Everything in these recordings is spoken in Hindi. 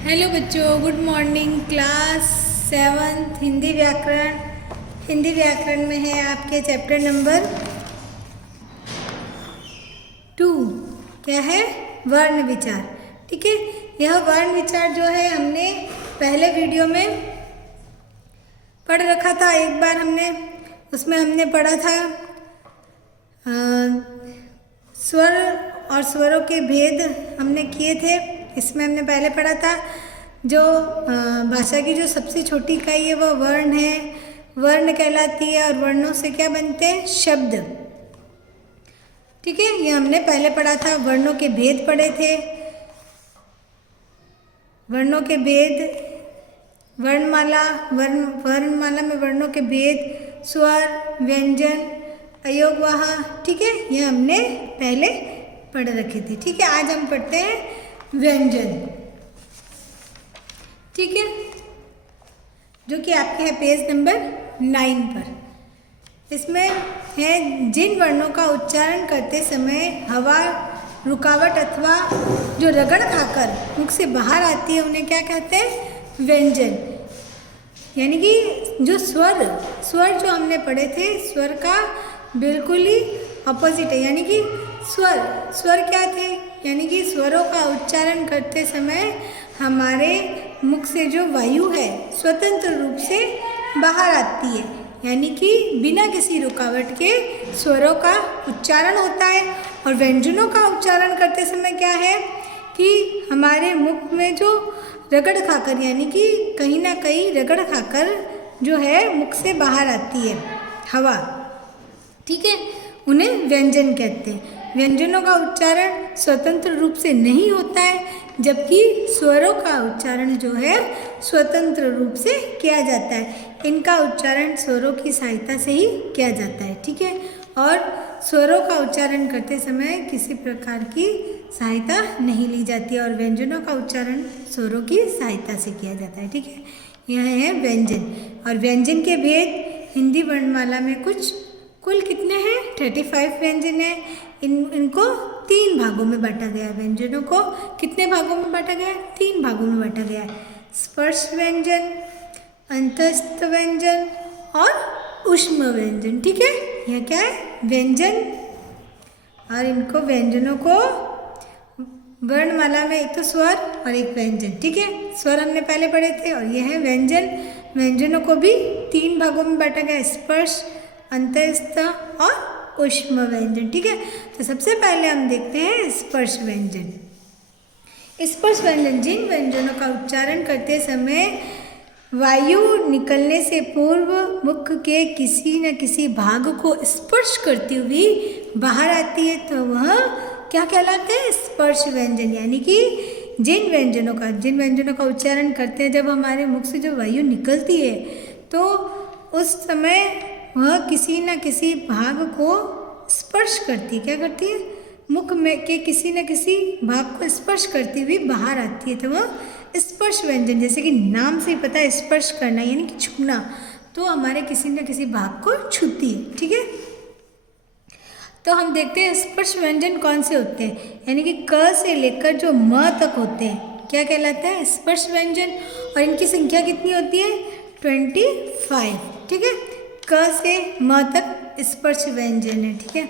हेलो बच्चों, गुड मॉर्निंग। क्लास 7 हिंदी व्याकरण। हिंदी व्याकरण में है आपके चैप्टर नंबर 2। क्या है? वर्ण विचार। ठीक है, यह वर्ण विचार जो है हमने पहले वीडियो में पढ़ रखा था। एक बार उसमें हमने पढ़ा था स्वर और स्वरों के भेद हमने किए थे। इसमें हमने पहले पढ़ा था जो भाषा की जो सबसे छोटी इकाई है वह वर्ण है, वर्ण कहलाती है। और वर्णों से क्या बनते हैं? शब्द। ठीक है, ये हमने पहले पढ़ा था। वर्णों के भेद पढ़े थे। वर्णों के भेद, वर्णमाला में वर्णों के भेद, स्वर, व्यंजन, अयोगवाह। ठीक है, ये हमने पहले पढ़ रखे थे। ठीक है, आज हम पढ़ते हैं व्यंजन। ठीक है, जो कि आपके है पेज नंबर 9 पर। इसमें है जिन वर्णों का उच्चारण करते समय हवा, रुकावट अथवा जो रगड़ खाकर मुख से बाहर आती है उन्हें क्या कहते हैं? व्यंजन। यानी कि जो स्वर जो हमने पढ़े थे, स्वर का बिल्कुल ही अपोजिट है। यानी कि स्वर क्या थे? यानी कि स्वरों का उच्चारण करते समय हमारे मुख से जो वायु है स्वतंत्र रूप से बाहर आती है। यानी कि बिना किसी रुकावट के स्वरों का उच्चारण होता है। और व्यंजनों का उच्चारण करते समय क्या है कि हमारे मुख में जो रगड़ खाकर, यानी कि कहीं ना कहीं रगड़ खाकर जो है मुख से बाहर आती है हवा। ठीक है, उन्हें व्यंजन कहते हैं। व्यंजनों का उच्चारण स्वतंत्र रूप से नहीं होता है, जबकि स्वरों का उच्चारण जो है स्वतंत्र रूप से किया जाता है। इनका उच्चारण स्वरों की सहायता से ही किया जाता है। ठीक है, और स्वरों का उच्चारण करते समय किसी प्रकार की सहायता नहीं ली जाती है। और व्यंजनों का उच्चारण स्वरों की सहायता से किया जाता है। ठीक है, यह है व्यंजन। और व्यंजन के भेद हिंदी वर्णमाला में कुल कितने हैं? 35 व्यंजन है। इनको 3 भागों में बांटा गया है। व्यंजनों को कितने भागों में बांटा गया है? 3 भागों में बांटा गया है। स्पर्श व्यंजन, अंतस्थ व्यंजन और ऊष्म व्यंजन। ठीक है, यह क्या है? व्यंजन। और इनको व्यंजनों को वर्णमाला में एक तो स्वर और एक व्यंजन। ठीक है, स्वर हमने पहले पढ़े थे और यह है व्यंजन। व्यंजनों को भी 3 भागों में बांटा गया है, स्पर्श, अंतस्थ और ऊष्म व्यंजन। ठीक है, तो सबसे पहले हम देखते हैं स्पर्श व्यंजन। स्पर्श व्यंजन जिन व्यंजनों का उच्चारण करते समय वायु निकलने से पूर्व मुख के किसी न किसी भाग को स्पर्श करती हुई बाहर आती है तो वह क्या कहलाते हैं? स्पर्श व्यंजन। यानी कि जिन व्यंजनों का उच्चारण करते हैं, जब हमारे मुख से जो वायु निकलती है तो उस समय वह किसी न किसी भाग को स्पर्श करती है। क्या करती है? मुख में के किसी न किसी भाग को स्पर्श करती हुई बाहर आती है तो वह स्पर्श व्यंजन। जैसे कि नाम से ही पता है, स्पर्श करना यानी कि छूना, तो हमारे किसी न किसी भाग को छूती है। ठीक है, तो हम देखते हैं स्पर्श व्यंजन कौन से होते हैं। यानी कि क से लेकर जो म तक होते हैं, क्या कहलाता है? स्पर्श व्यंजन। और इनकी संख्या कितनी होती है? 25। ठीक है, क से म तक स्पर्श व्यंजन है। ठीक है,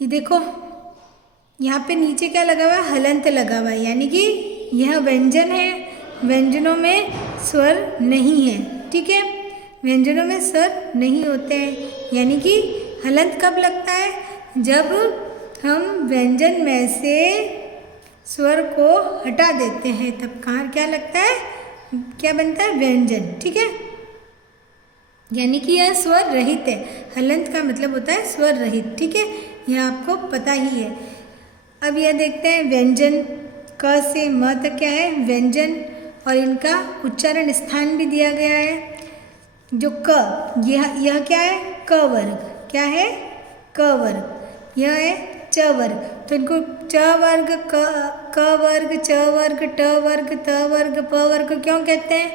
ये देखो यहाँ पे नीचे क्या लगा हुआ है? हलंत लगा हुआ है। यानी कि यह व्यंजन है। व्यंजनों में स्वर नहीं है। ठीक है, व्यंजनों में स्वर नहीं होते हैं। यानी कि हलंत कब लगता है? जब हम व्यंजन में से स्वर को हटा देते हैं, तब कहाँ क्या लगता है? क्या बनता है? व्यंजन। ठीक है, यानी कि यह स्वर रहित है। हलंत का मतलब होता है स्वर रहित। ठीक है, यह आपको पता ही है। अब यह देखते हैं व्यंजन। क से म तक क्या है? व्यंजन। और इनका उच्चारण स्थान भी दिया गया है। जो क, यह क्या है? क वर्ग। क्या है? क वर्ग। यह है च वर्ग। तो इनको च वर्ग, क वर्ग, च वर्ग, ट वर्ग, त वर्ग, प वर्ग क्यों कहते हैं?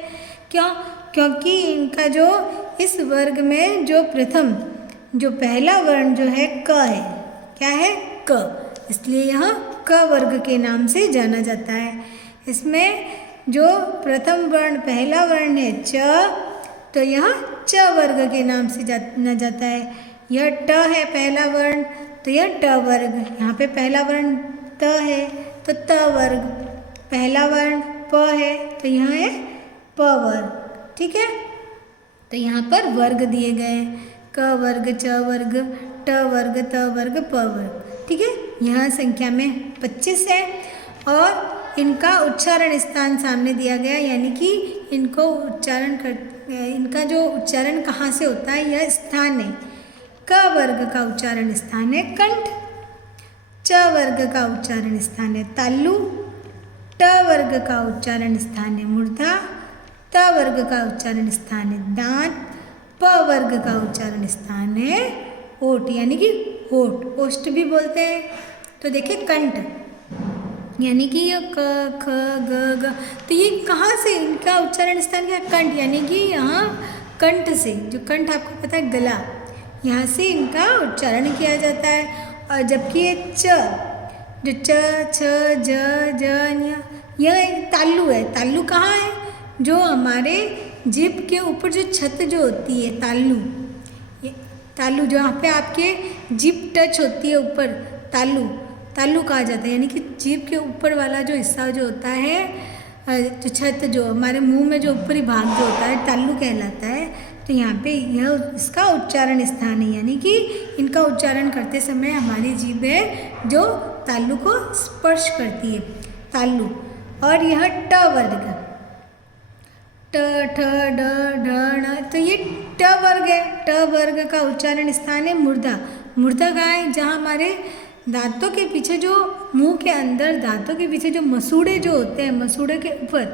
क्योंकि इनका जो इस वर्ग में जो पहला वर्ण जो है क है। क्या है? क। इसलिए यह क वर्ग के नाम से जाना जाता है। इसमें जो प्रथम वर्ण पहला वर्ण है च, तो यह च वर्ग के नाम से जाना जाता है। यह ट है पहला वर्ण, तो यह ट वर्ग। यहाँ पे पहला वर्ण त है तो त वर्ग। पहला वर्ण प है तो यह है प वर्ग। ठीक है, तो यहाँ पर वर्ग दिए गए हैं, क वर्ग, च वर्ग, ट वर्ग, त वर्ग, प वर्ग। ठीक है, यह संख्या में 25 है और इनका उच्चारण स्थान सामने दिया गया, यानी कि इनको इनका जो उच्चारण कहाँ से होता है, यह स्थान है। क वर्ग का उच्चारण स्थान है कंठ, च वर्ग का उच्चारण स्थान है तालु, ट वर्ग का उच्चारण स्थान है मूर्धा, त वर्ग का उच्चारण स्थान है दांत, प वर्ग का उच्चारण स्थान है ओठ, यानी कि होठ, ओष्ठ भी बोलते हैं। तो देखिए कंठ, यानी कि ये क ख ग ग, तो ये कहाँ से इनका उच्चारण स्थान क्या, कंठ, यानी कि यहाँ कंठ से, जो कंठ आपको पता है गला, यहाँ से इनका उच्चारण किया जाता है। और जबकि ये च, जो च छ ज ज यह तालु है। तालु कहाँ है, जो हमारे जीभ के ऊपर जो छत जो होती है तालु, तालु जहाँ पे आपके जीभ टच होती है ऊपर, तालु, तालु कहा जाता है। यानी कि जीभ के ऊपर वाला जो हिस्सा जो होता है, जो छत जो हमारे मुंह में जो ऊपरी भाग जो होता है तालु कहलाता है। तो यहाँ पे यह इसका उच्चारण स्थान है, यानी कि इनका उच्चारण करते समय हमारी जीभ है जो तालु को स्पर्श करती है, तालु। और यह ट वर्ग, ट ठ ड ढ ण, तो ये ट वर्ग है। ट वर्ग का उच्चारण स्थान है मूर्धा। मूर्धा कहाँ है, जहाँ हमारे दांतों के पीछे, जो मुंह के अंदर दांतों के पीछे जो मसूड़े जो होते हैं, मसूड़े के ऊपर,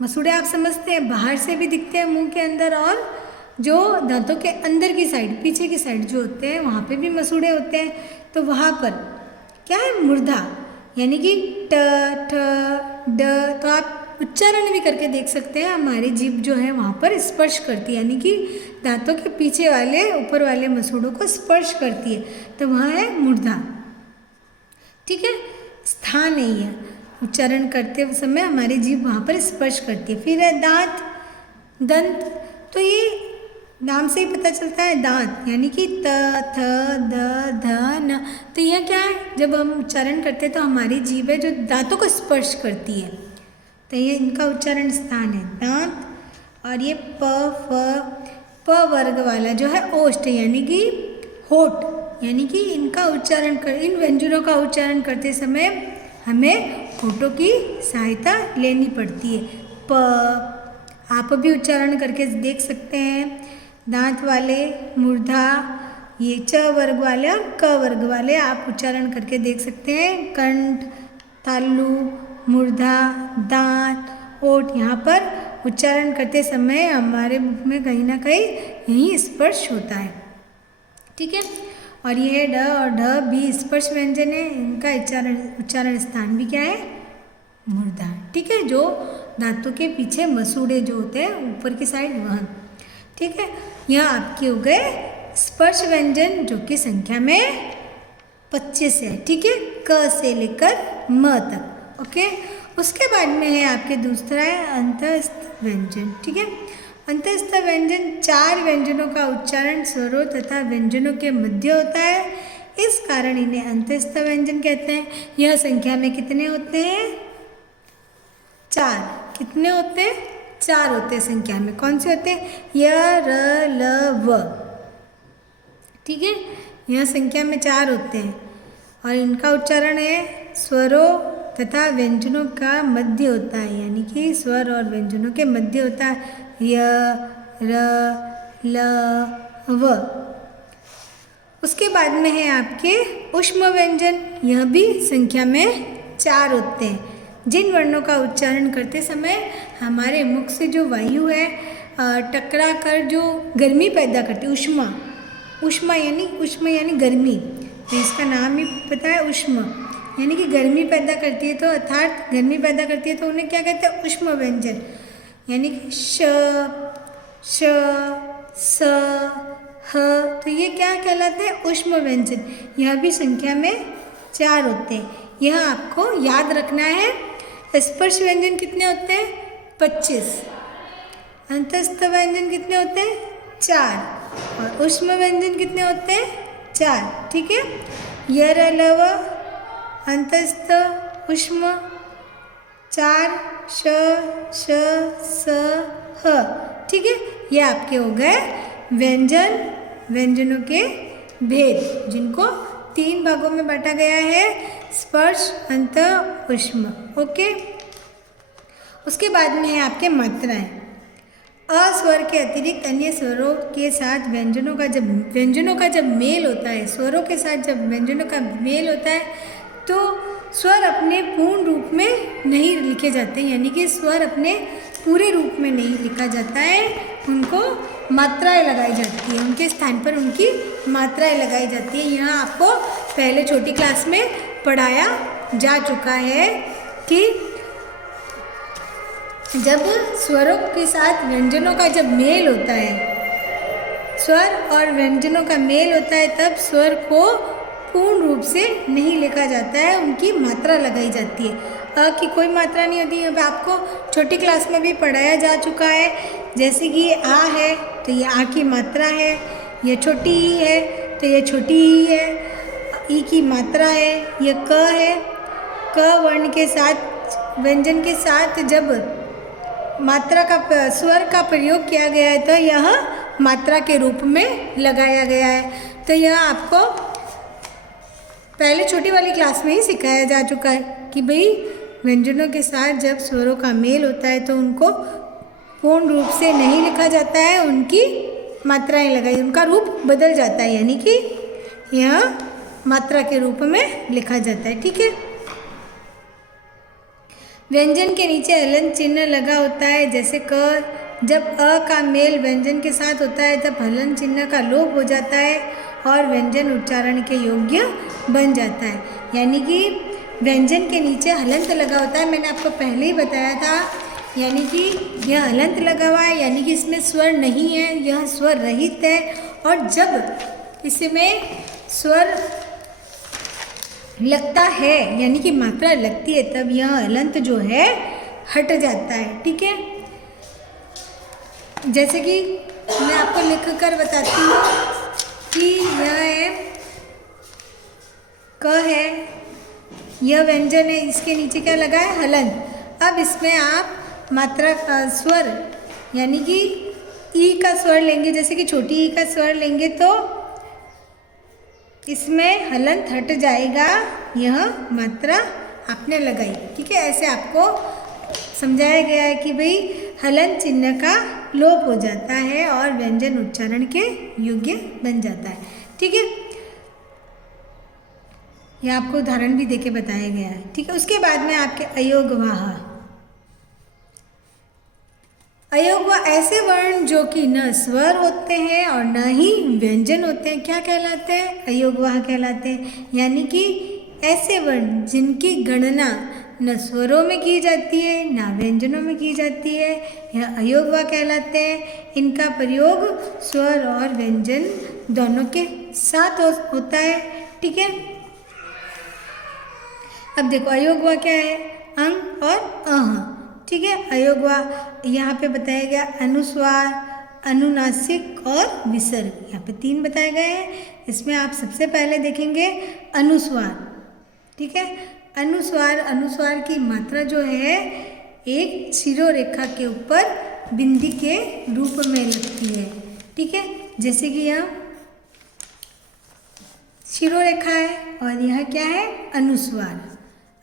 मसूड़े आप समझते हैं बाहर से भी दिखते हैं मुंह के अंदर, और जो दांतों के अंदर की साइड, पीछे की साइड जो होते हैं वहाँ पे भी मसूड़े होते हैं। तो वहाँ पर क्या है, मूर्धा, यानी कि ट ठ ड। तो आप उच्चारण भी करके देख सकते हैं, हमारी जीभ जो है वहाँ पर स्पर्श करती है, यानी कि दांतों के पीछे वाले ऊपर वाले मसूड़ों को स्पर्श करती है, तो वहाँ है मूर्धा। ठीक है, स्थान है यह, उच्चारण करते समय हमारी जीभ वहाँ पर स्पर्श करती है। फिर है दांत, दंत, तो ये नाम से ही पता चलता है दांत, यानी कि त थ द ध न। तो यह क्या है, जब हम उच्चारण करते हैं तो हमारी जीभ है जो दांतों को स्पर्श करती है, तो ये इनका उच्चारण स्थान है दांत। और ये प वर्ग वाला जो है ओष्ठ, यानी कि होठ, यानी कि इनका उच्चारण इन व्यंजनों का उच्चारण करते समय हमें होठों की सहायता लेनी पड़ती है। प, आप भी उच्चारण करके देख सकते हैं, दांत वाले मूर्धा, ये च वर्ग वाले और क वर्ग वाले आप उच्चारण करके देख सकते हैं। कंठ, तालु, मूर्धा, दांत, ओठ, यहाँ पर उच्चारण करते समय हमारे मुख में कहीं ना कहीं यही स्पर्श होता है। ठीक है, और ये ड और ढ भी स्पर्श व्यंजन है, इनका उच्चारण स्थान भी क्या है, मूर्धा। ठीक है, जो दांतों के पीछे मसूड़े जो होते हैं ऊपर की साइड वह। ठीक है, यह आपके हो गए स्पर्श व्यंजन जो कि संख्या में 25 है। ठीक है, क से लेकर म तक। ओके, उसके बाद में है आपके दूसरा है अंतस्थ व्यंजन। ठीक है, अंतस्थ व्यंजन 4 व्यंजनों का उच्चारण स्वरों तथा व्यंजनों के मध्य होता है, इस कारण इन्हें अंतस्थ व्यंजन कहते हैं। यह संख्या में कितने होते हैं, 4। कितने होते हैं, 4 होते हैं संख्या में। कौन से होते हैं, य र ल व। ठीक है, यह संख्या में 4 होते हैं और इनका उच्चारण है स्वरों तथा व्यंजनों का मध्य होता है, यानी कि स्वर और व्यंजनों के मध्य होता है, य र ल व। उसके बाद में है आपके ऊष्म व्यंजन, यह भी संख्या में 4 होते हैं। जिन वर्णों का उच्चारण करते समय हमारे मुख से जो वायु है टकरा कर जो गर्मी पैदा करती है, ऊष्मा यानी गर्मी, तो इसका नाम ही पता है ऊष्म, यानी कि गर्मी पैदा करती है। तो अर्थात गर्मी पैदा करती है तो उन्हें क्या कहते हैं, ऊष्म व्यंजन, यानी कि श, स, ह। तो ये क्या कहलाते हैं, ऊष्म व्यंजन। यह भी संख्या में 4 होते हैं। यह आपको याद रखना है। स्पर्श व्यंजन कितने होते हैं? 25। अंतस्थ व्यंजन कितने होते हैं? 4। और ऊष्म व्यंजन कितने होते हैं? 4। ठीक है। यर लव अंतस्थ ऊष्म 4 श श स ह। ठीक है, ये आपके हो गए व्यंजनों के भेद, जिनको 3 भागों में बांटा गया है, स्पर्श अंत ऊष्म। ओके। उसके बाद में है आपके मात्राएं। अ स्वर के अतिरिक्त अन्य स्वरों के साथ व्यंजनों का जब मेल होता है, स्वरों के साथ जब व्यंजनों का मेल होता है, तो स्वर अपने पूर्ण रूप में नहीं लिखे जाते, यानी कि स्वर अपने पूरे रूप में नहीं लिखा जाता है, उनको मात्राएं लगाई जाती है, उनके स्थान पर उनकी मात्राएं लगाई जाती है। यहाँ आपको पहले छोटी क्लास में पढ़ाया जा चुका है कि जब स्वरों के साथ व्यंजनों का जब मेल होता है, स्वर और व्यंजनों का मेल होता है, तब स्वर को पूर्ण रूप से नहीं लिखा जाता है, उनकी मात्रा लगाई जाती है। अ की कोई मात्रा नहीं होती। अब आपको छोटी क्लास में भी पढ़ाया जा चुका है, जैसे कि ये आ है तो ये आ की मात्रा है, ये छोटी ई है तो ये छोटी ई है, ई की मात्रा है, ये क है। क वर्ण के साथ व्यंजन के साथ जब मात्रा का स्वर का प्रयोग किया गया है तो यह मात्रा के रूप में लगाया गया है। तो यह आपको पहले छोटी वाली क्लास में ही सिखाया जा चुका है कि भाई व्यंजनों के साथ जब स्वरों का मेल होता है तो उनको पूर्ण रूप से नहीं लिखा जाता है, उनकी मात्राएं लगाई, उनका रूप बदल जाता है, यानी कि यह मात्रा के रूप में लिखा जाता है। ठीक है। व्यंजन के नीचे हलन चिन्ह लगा होता है, जैसे क। जब अ का मेल व्यंजन के साथ होता है तब हलन चिन्ह का लोप हो जाता है और व्यंजन उच्चारण के योग्य बन जाता है, यानी कि व्यंजन के नीचे हलंत लगा होता है। मैंने आपको पहले ही बताया था, यानी कि यह हलंत लगा हुआ है, यानी कि इसमें स्वर नहीं है, यह स्वर रहित है। और जब इसमें स्वर लगता है, यानी कि मात्रा लगती है, तब यह हलंत जो है हट जाता है। ठीक है। जैसे कि मैं आपको लिख कर बताती हूँ कि यह है क है, यह व्यंजन है, इसके नीचे क्या लगा है? हलंत। अब इसमें आप मात्रा का स्वर, यानी कि ई का स्वर लेंगे, जैसे कि छोटी ई का स्वर लेंगे तो इसमें हलंत हट जाएगा, यह मात्रा आपने लगाई। ठीक है। ऐसे आपको समझाया गया है कि भाई हलन चिन्ह का लोप हो जाता है और व्यंजन उच्चारण के योग्य बन जाता है। ठीक है। यह आपको उदाहरण भी देके बताया गया है। ठीक है। उसके बाद में आपके अयोगवाह। अयोगवाह ऐसे वर्ण जो कि न स्वर होते हैं और न ही व्यंजन होते हैं, क्या कहलाते हैं? अयोगवाह कहलाते हैं। यानी कि ऐसे वर्ण जिनकी गणना न स्वरों में की जाती है न व्यंजनों में की जाती है, यह अयोगवाह कहलाते हैं। इनका प्रयोग स्वर और व्यंजन दोनों के साथ होता है। ठीक है। अब देखो अयोगवाह क्या है? अंग और अह। ठीक है। अयोगवाह यहाँ पे बताया गया अनुस्वार, अनुनासिक और विसर्ग, यहाँ पे 3 बताए गए हैं। इसमें आप सबसे पहले देखेंगे अनुस्वार। ठीक है। अनुस्वार की मात्रा जो है एक शिरोरेखा के ऊपर बिंदी के रूप में लगती है। ठीक है। जैसे कि यह शिरोरेखा है और यह क्या है? अनुस्वार।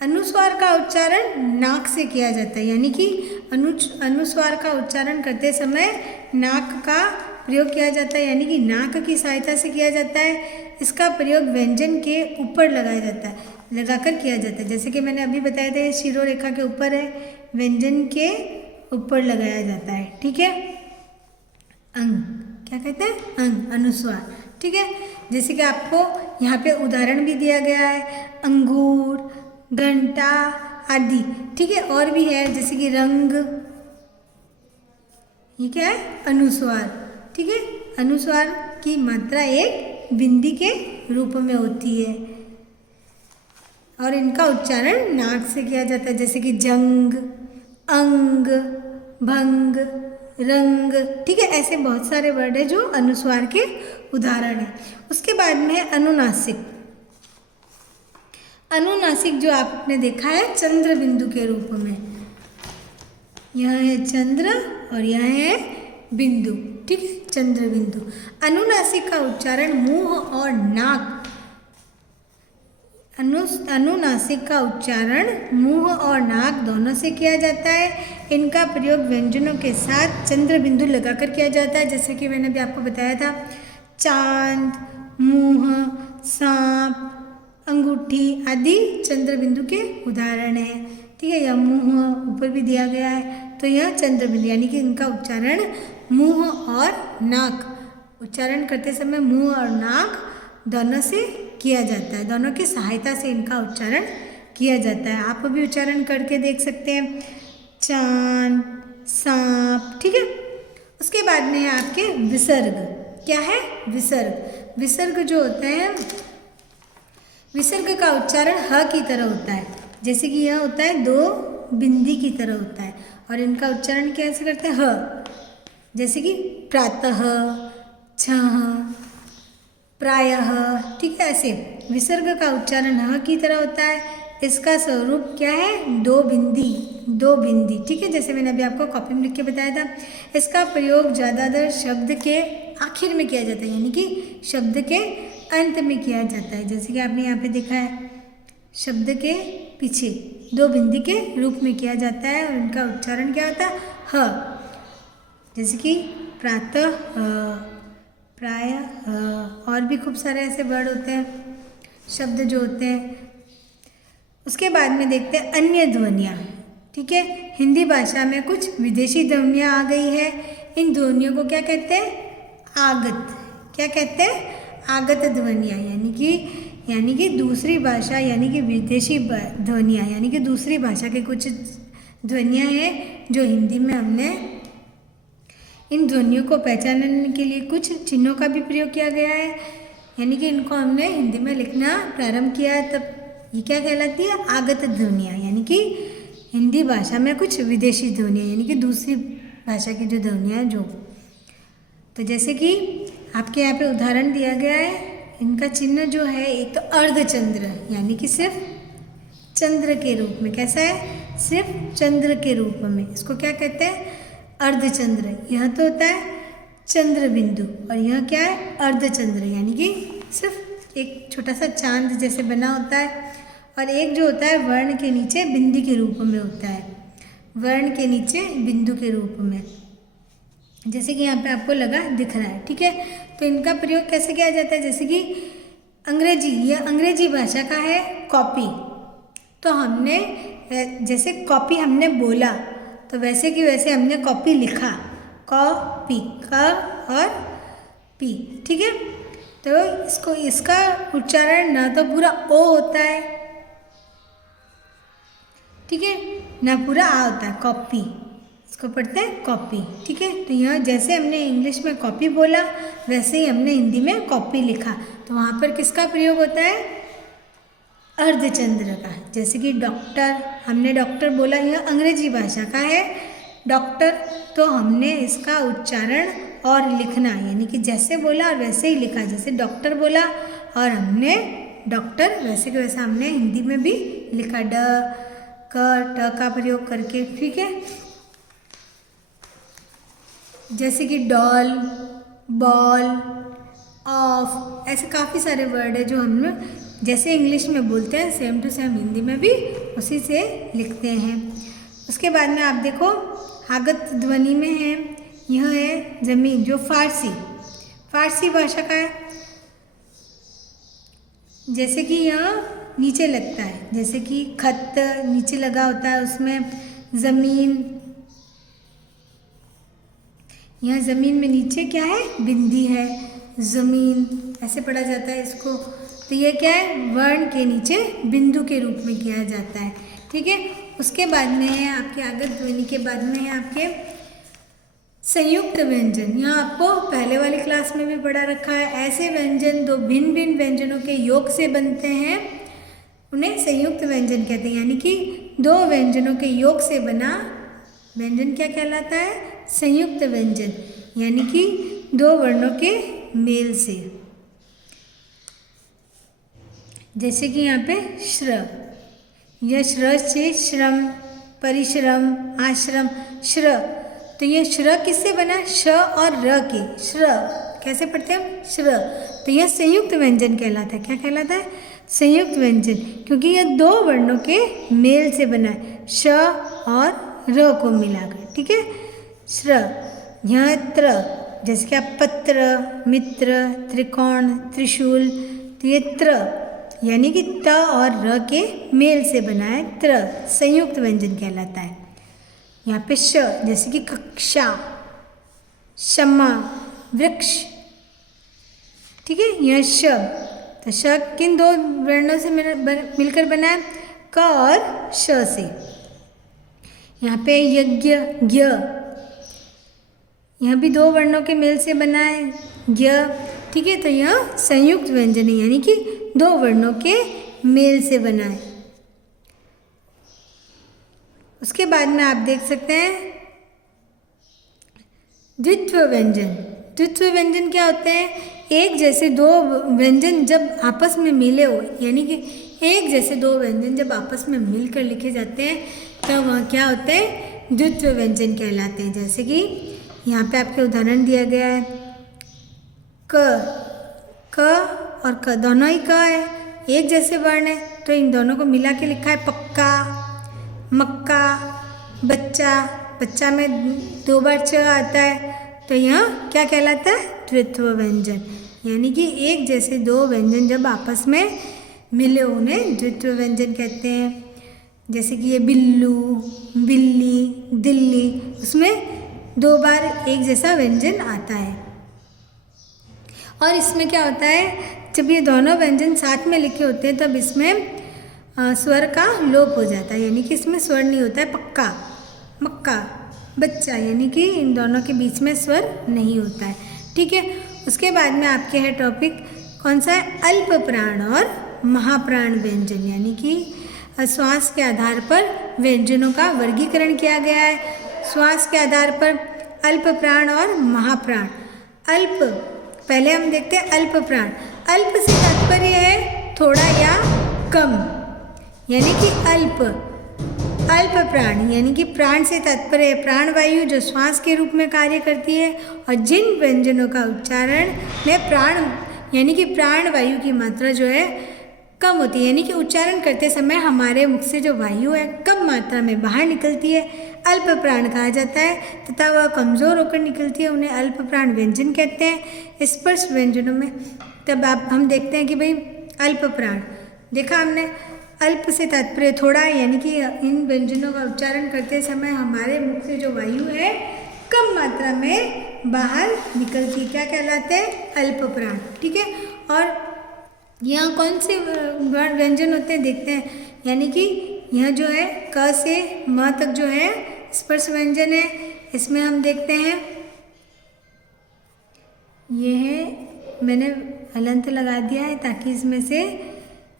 अनुस्वार का उच्चारण नाक से किया जाता है, यानी कि अनुस्वार का उच्चारण करते समय नाक का प्रयोग किया जाता है, यानी कि नाक की सहायता से किया जाता है। इसका प्रयोग व्यंजन के ऊपर लगाया जाता है, लगाकर किया जाता है। जैसे कि मैंने अभी बताया था, शिरोरेखा के ऊपर है, व्यंजन के ऊपर लगाया जाता है। ठीक है। अंग क्या कहते हैं? अंग, अनुस्वार। ठीक है। जैसे कि आपको यहाँ पे उदाहरण भी दिया गया है, अंगूर, घंटा आदि। ठीक है। और भी है जैसे कि रंग, ये क्या है? अनुस्वार। ठीक है। अनुस्वार की मात्रा एक बिंदी के रूप में होती है। और इनका उच्चारण नाक से किया जाता है, जैसे कि जंग, अंग, भंग, रंग। ठीक है, ऐसे बहुत सारे वर्ड है जो अनुस्वार के उदाहरण है। उसके बाद में है अनुनासिक। अनुनासिक जो आपने देखा है चंद्र बिंदु के रूप में, यह है चंद्र और यह है बिंदु। ठीक है, चंद्र बिंदु। अनुनासिक का उच्चारण मुंह और नाक, अनुनासिक का उच्चारण मुंह और नाक दोनों से किया जाता है। इनका प्रयोग व्यंजनों के साथ चंद्र बिंदु लगाकर किया जाता है, जैसे कि मैंने भी आपको बताया था, चांद, मुंह, सांप, अंगूठी आदि चंद्र बिंदु के उदाहरण हैं। ठीक है, यह मुंह ऊपर भी दिया गया है, तो यह चंद्र बिंदु, यानी कि इनका उच्चारण मुंह और नाक, उच्चारण करते समय मुंह और नाक दोनों से किया जाता है, दोनों की सहायता से इनका उच्चारण किया जाता है। आप भी उच्चारण करके देख सकते हैं, चांद, सांप। ठीक है, उसके बाद में है आपके विसर्ग। क्या है? विसर्ग। विसर्ग जो होता है, विसर्ग का उच्चारण ह की तरह होता है, जैसे कि यह होता है दो बिंदी की तरह होता है, और इनका उच्चारण कैसे करते हैं? ह, जैसे कि प्रातः, छः, प्रायः। ठीक है, ऐसे विसर्ग का उच्चारण ह की तरह होता है। इसका स्वरूप क्या है? दो बिंदी, दो बिंदी। ठीक है, जैसे मैंने अभी आपको कॉपी में लिख के बताया था। इसका प्रयोग ज़्यादातर शब्द के आखिर में किया जाता है, यानी कि शब्द के अंत में किया जाता है, जैसे कि आपने यहाँ पे देखा है, शब्द के पीछे दो बिंदी के रूप में किया जाता है, और इनका उच्चारण क्या होता है? ह, जैसे कि प्रातः, प्रायः, और भी खूब सारे ऐसे वर्ड होते हैं, शब्द जो होते हैं। उसके बाद में देखते हैं अन्य ध्वनियाँ। ठीक है, हिंदी भाषा में कुछ विदेशी ध्वनियाँ आ गई है। इन ध्वनियों को क्या कहते हैं? आगत। क्या कहते हैं? आगत ध्वनियाँ, यानी कि दूसरी भाषा, यानी कि विदेशी ध्वनियाँ, यानी कि दूसरी भाषा के कुछ ध्वनियाँ हैं जो हिंदी में हमने इन ध्वनियों को पहचानने के लिए कुछ चिन्हों का भी प्रयोग किया गया है, यानी कि इनको हमने हिंदी में लिखना प्रारंभ किया है, तब ये क्या कहलाती है? आगत ध्वनियाँ, यानी कि हिंदी भाषा में कुछ विदेशी ध्वनियाँ, यानी कि दूसरी भाषा की जो ध्वनियाँ जो, तो जैसे कि आपके यहाँ पे उदाहरण दिया गया है, इनका चिन्ह जो है एक तो अर्धचंद्र, यानी कि सिर्फ चंद्र के रूप में। कैसा है? सिर्फ चंद्र के रूप में। इसको क्या कहते हैं? अर्धचंद्र। यह तो होता है चंद्र बिंदु, और यह क्या है? अर्धचंद्र, यानी कि सिर्फ एक छोटा सा चांद जैसे बना होता है, और एक जो होता है वर्ण के नीचे बिंदी के रूप में होता है, वर्ण के नीचे बिंदु के रूप में, जैसे कि यहाँ पे आपको लगा दिख रहा है। ठीक है, तो इनका प्रयोग कैसे किया जाता है? जैसे कि अंग्रेजी, यह अंग्रेजी भाषा का है कॉपी, तो हमने जैसे कॉपी हमने बोला, तो वैसे कि वैसे हमने कॉपी लिखा, कॉपी, क और पी। ठीक है, तो इसका उच्चारण ना तो पूरा ओ होता है, ठीक है, ना पूरा आ होता है, कॉपी, इसको पढ़ते हैं कॉपी। ठीक है, तो यहाँ जैसे हमने इंग्लिश में कॉपी बोला, वैसे ही हमने हिंदी में कॉपी लिखा, तो वहाँ पर किसका प्रयोग होता है? अर्धचंद्र का। जैसे कि डॉक्टर, हमने डॉक्टर बोला, यह अंग्रेजी भाषा का है डॉक्टर, तो हमने इसका उच्चारण और लिखना, यानी कि जैसे बोला और वैसे ही लिखा, जैसे डॉक्टर बोला और हमने डॉक्टर वैसे के वैसे हमने हिंदी में भी लिखा, ड, क, ट का प्रयोग करके। ठीक है, जैसे कि डॉल, बॉल, ऑफ, ऐसे काफ़ी सारे वर्ड है जो हम जैसे इंग्लिश में बोलते हैं सेम टू सेम हिंदी में भी उसी से लिखते हैं। उसके बाद में आप देखो आगत ध्वनि में है, यह है ज़मीन, जो फारसी भाषा का है, जैसे कि यह नीचे लगता है, जैसे कि खत नीचे लगा होता है, उसमें ज़मीन, यहाँ ज़मीन में नीचे क्या है? बिंदी है, ज़मीन ऐसे पढ़ा जाता है इसको, तो ये क्या है? वर्ण के नीचे बिंदु के रूप में किया जाता है। ठीक है, उसके बाद में है आपके आगत ध्वनि के बाद में है आपके संयुक्त व्यंजन। यहाँ आपको पहले वाली क्लास में भी पढ़ा रखा है, ऐसे व्यंजन दो भिन्न भिन्न व्यंजनों के योग से बनते हैं उन्हें संयुक्त व्यंजन कहते हैं। यानी कि दो व्यंजनों के योग से बना व्यंजन क्या कहलाता है? संयुक्त व्यंजन, यानी कि दो वर्णों के मेल से। जैसे कि यहाँ पे श्र, यह श्र से श्रम, परिश्रम, आश्रम, श्र। तो ये श्र किससे बना? श और र के, श्र कैसे पढ़ते हैं हम? श्र। तो यह संयुक्त व्यंजन कहलाता है। क्या कहलाता है? संयुक्त व्यंजन, क्योंकि यह दो वर्णों के मेल से बना है, श और र को मिलाकर। ठीक है, श्र। यह त्र, जैसे कि आप पत्र, मित्र, त्रिकोण, त्रिशूल, तो ये त्र यानी कि त और र के मेल से बना है, त्र संयुक्त व्यंजन कहलाता है। यहाँ पे श, जैसे कि कक्षा, क्षमा, वृक्ष। ठीक है, यह श, तो श किन दो वर्णों से मिलकर बना है? क और श से। यहाँ पे यज्ञ, ज्ञ, यह भी दो वर्णों के मेल से बना है, ज्ञ। ठीक है, तो यह संयुक्त व्यंजन है, यानी कि दो वर्णों के मेल से बना है। उसके बाद में आप देख सकते हैं द्वित्व व्यंजन। द्वित्व व्यंजन क्या होते हैं? एक जैसे दो व्यंजन जब आपस में मिले हो, यानी कि एक जैसे दो व्यंजन जब आपस में मिलकर लिखे जाते हैं तो वह क्या होते हैं? द्वित्व व्यंजन कहलाते हैं। जैसे कि यहाँ पे आपके उदाहरण दिया गया है, क और क दोनों ही क है, एक जैसे वर्ण है, तो इन दोनों को मिला के लिखा है पक्का, मक्का, बच्चा। बच्चा में दो बार च आता है, तो यह क्या कहलाता है? द्वित्व व्यंजन, यानी कि एक जैसे दो व्यंजन जब आपस में मिले उन्हें द्वित्व व्यंजन कहते हैं। जैसे कि ये बिल्लू, बिल्ली, दिल्ली, उसमें दो बार एक जैसा व्यंजन आता है। और इसमें क्या होता है? जब ये दोनों व्यंजन साथ में लिखे होते हैं तब इसमें स्वर का लोप हो जाता है, यानी कि इसमें स्वर नहीं होता है। पक्का, मक्का, बच्चा, यानी कि इन दोनों के बीच में स्वर नहीं होता है। ठीक है, उसके बाद में आपके है टॉपिक कौन सा है? अल्प प्राण और महाप्राण व्यंजन, यानी कि श्वास के आधार पर व्यंजनों का वर्गीकरण किया गया है। श्वास के आधार पर अल्प प्राण और महाप्राण। अल्प, पहले हम देखते हैं अल्प प्राण। अल्प से तात्पर्य है थोड़ा या कम, यानी कि अल्प। अल्प प्राण यानी कि प्राण से तात्पर्य है प्राण वायु जो श्वास के रूप में कार्य करती है, और जिन व्यंजनों का उच्चारण में प्राण यानी कि प्राण वायु की मात्रा जो है कम होती है, यानी कि उच्चारण करते समय हमारे मुख से जो वायु है कम मात्रा में बाहर निकलती है, अल्प प्राण कहा जाता है, तथा वह कमज़ोर होकर निकलती है, उन्हें अल्प प्राण व्यंजन कहते हैं। स्पर्श व्यंजनों में तब हम देखते हैं कि भाई अल्प प्राण देखा हमने, अल्प से तात्पर्य थोड़ा, यानी कि इन व्यंजनों का उच्चारण करते समय हमारे मुख से जो वायु है कम मात्रा में बाहर निकलती, क्या कहलाते हैं? अल्प प्राण। ठीक है, और यहाँ कौन से व्यंजन होते हैं देखते हैं, यानी कि यह जो है क से म तक जो है स्पर्श व्यंजन है। इसमें हम देखते हैं ये है, मैंने हलंत लगा दिया है ताकि इसमें से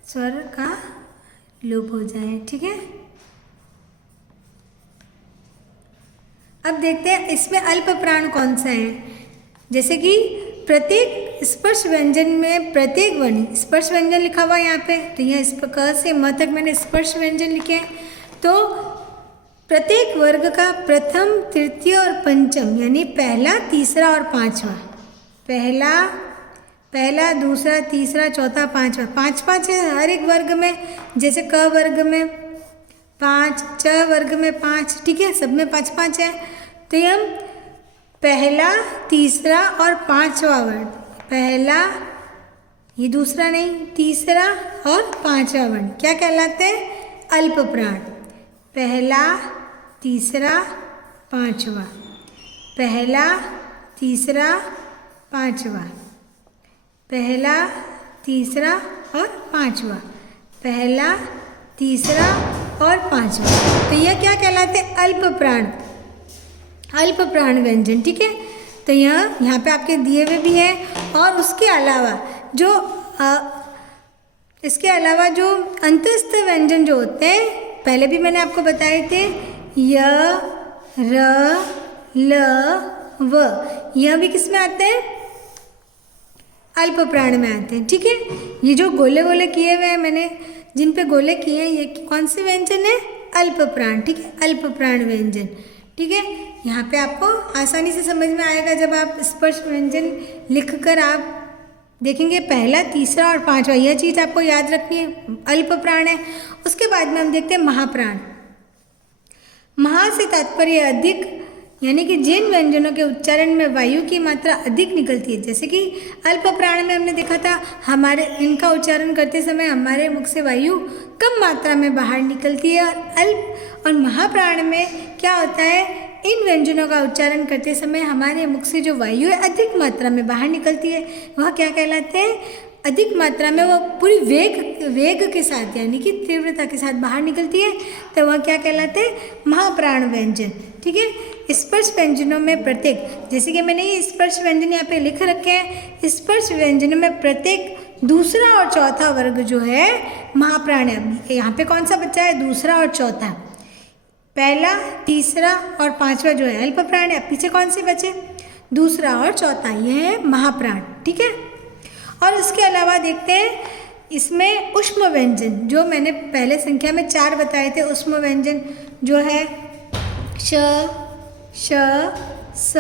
स्वर का लोप हो जाए। ठीक है, अब देखते हैं इसमें अल्प प्राण कौन सा है। जैसे कि प्रत्येक स्पर्श व्यंजन में प्रत्येक वर्ण स्पर्श व्यंजन लिखा हुआ है यहाँ पे, तो यह क से म तक मैंने स्पर्श व्यंजन लिखे हैं। तो प्रत्येक वर्ग का प्रथम, तृतीय और पंचम यानी पहला, तीसरा और पांचवा, पहला, दूसरा, तीसरा, चौथा, पांचवा, पाँच है हर एक वर्ग में। जैसे क वर्ग में 5, च वर्ग में 5, ठीक है, सब में 5 है। तो ये हम पहला, तीसरा और पांचवा वर्ण, पहला, ये दूसरा नहीं, तीसरा और पांचवा वर्ण क्या कहलाते हैं? अल्प प्राण। पहला, तीसरा, पांचवा, पहला, तीसरा, पांचवा, पहला, तीसरा और पांचवा, पहला, तीसरा और पांचवा। तो यह क्या कहलाते हैं? अल्प प्राण, अल्प प्राण व्यंजन। ठीक है, तो यहाँ पे आपके दिए हुए भी है, और उसके अलावा जो इसके अलावा जो अंतस्थ व्यंजन जो होते हैं पहले भी मैंने आपको बताए थे, य, र, ल, व, यह भी किस में आते हैं? अल्प प्राण में आते हैं। ठीक है, ये जो गोले गोले किए हुए हैं मैंने, जिन पे गोले किए हैं, ये कौन से व्यंजन है? अल्प प्राण। ठीक है, अल्प प्राण व्यंजन। ठीक है, यहाँ पे आपको आसानी से समझ में आएगा जब आप स्पर्श व्यंजन लिखकर आप देखेंगे पहला, तीसरा और पांचवा, यह चीज़ आपको याद रखनी है, अल्प प्राण है। उसके बाद में हम देखते हैं महाप्राण। महा से तात्पर्य अधिक, यानी कि जिन व्यंजनों के उच्चारण में वायु की मात्रा अधिक निकलती है, जैसे कि अल्प प्राण में हमने देखा था, हमारे इनका उच्चारण करते समय हमारे मुख से वायु कम मात्रा में बाहर निकलती है, और महाप्राण में क्या होता है, इन व्यंजनों का उच्चारण करते समय हमारे मुख से जो वायु है अधिक मात्रा में बाहर निकलती है, वह क्या कहलाते हैं? अधिक मात्रा में, वह पूरी वेग के साथ, यानी कि तीव्रता के साथ बाहर निकलती है, तो वह क्या कहलाते हैं? महाप्राण व्यंजन। ठीक है, स्पर्श व्यंजनों में प्रत्येक, जैसे कि मैंने ये स्पर्श व्यंजन यहाँ पे लिख रखे हैं, स्पर्श व्यंजनों में प्रत्येक दूसरा और चौथा वर्ग जो है महाप्राण है। यहाँ पे कौन सा बच्चा है? दूसरा और चौथा। पहला, तीसरा और पांचवा जो है अल्प प्राण है। पीछे कौन से बचे? दूसरा और चौथा, ये है महाप्राण। ठीक है, और उसके अलावा देखते हैं इसमें उष्म व्यंजन, जो मैंने पहले संख्या में 4 बताए थे। उष्म व्यंजन जो है श, श, स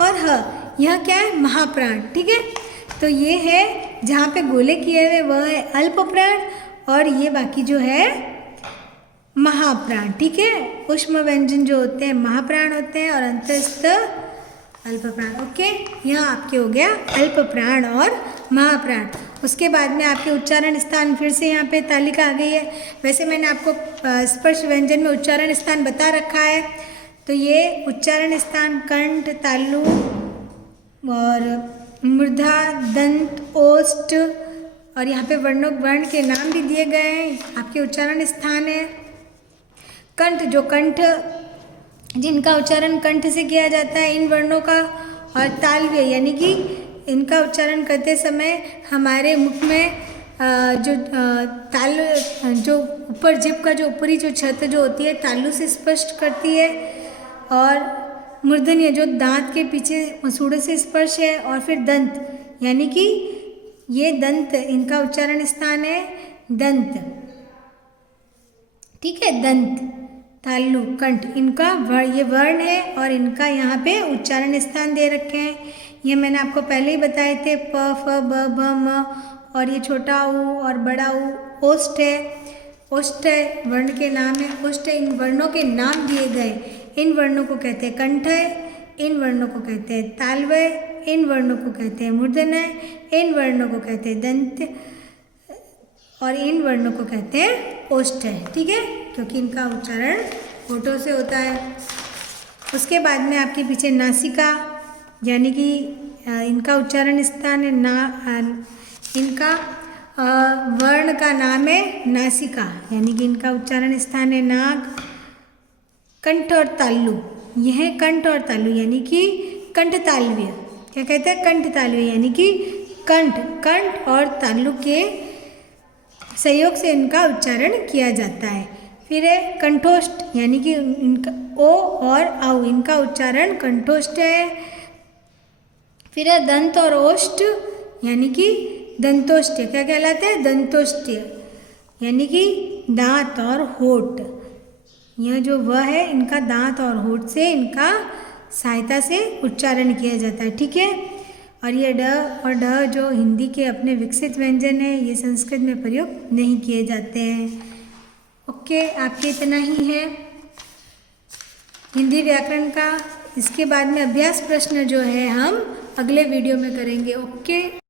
और ह, यह क्या है? महाप्राण। ठीक है, तो ये है जहाँ पे गोले किए हुए वह है अल्प प्राण, और ये बाकी जो है महाप्राण। ठीक है, उष्म व्यंजन जो होते हैं महाप्राण होते हैं, और अंतस्थ अल्प प्राण। ओके, यह आपके हो गया अल्प प्राण और महाप्राण। उसके बाद में आपके उच्चारण स्थान, फिर से यहाँ पे तालिका आ गई है। वैसे मैंने आपको स्पर्श व्यंजन में उच्चारण स्थान बता रखा है, तो ये उच्चारण स्थान कंठ, तालु और मूर्धा, दंत, ओष्ठ, और यहाँ पे वर्ण के नाम भी दिए गए हैं। आपके उच्चारण स्थान है कंठ, जो कंठ, जिनका उच्चारण कंठ से किया जाता है इन वर्णों का, और तालव्य, यानी कि इनका उच्चारण करते समय हमारे मुख में जो ऊपर जिभ का जो ऊपरी जो छत जो होती है तालु से स्पष्ट करती है, और मूर्धन्य जो दांत के पीछे मसूड़े से स्पर्श है, और फिर दंत, यानी कि ये दंत, इनका उच्चारण स्थान है दंत। ठीक है, दंत, तालु, कंठ, इनका ये वर्ण है, और इनका यहाँ पे उच्चारण स्थान दे रखे हैं। ये मैंने आपको पहले ही बताए थे, प, फ, ब, भ, म, और ये छोटा ऊ और बड़ा ऊ। ओष्ठ है, ओष्ठ वर्ण के नाम है, ओष्ठ इन वर्णों के नाम दिए गए। इन वर्णों को कहते हैं कंठ है, इन वर्णों को कहते हैं तालव्य, इन वर्णों को कहते हैं मूर्धन्य, इन वर्णों को कहते हैं दंत, और इन वर्णों को कहते हैं ओष्ठ है। ठीक है, क्योंकि इनका उच्चारण होठों से होता है। उसके बाद में आपके पीछे नासिका, यानी कि इनका उच्चारण स्थान है इनका वर्ण का नाम है नासिका, यानी कि इनका उच्चारण स्थान है नाक। कंठ और तालु, यह कंठ और तालु, यानी कि कंठ तालव्य, क्या कहते हैं? कंठ तालव्य, यानी कि कंठ और तालु के सहयोग से इनका उच्चारण किया जाता है। फिर है कंठोष्ठ, यानी कि इनका ओ और औ, इनका उच्चारण कंठोष्ठ है। फिर है दंत और ओष्ठ, यानी कि दंतोष्ठ, क्या कहलाते हैं? दंतोष्ठ, यानी कि दांत और होठ। यह जो व है, इनका दांत और होठ से इनका सहायता से उच्चारण किया जाता है। ठीक है, और ये ड और ढ जो हिंदी के अपने विकसित व्यंजन है, ये संस्कृत में प्रयोग नहीं किए जाते हैं। ओके, आपके इतना ही है हिंदी व्याकरण का। इसके बाद में अभ्यास प्रश्न जो है हम अगले वीडियो में करेंगे। ओके।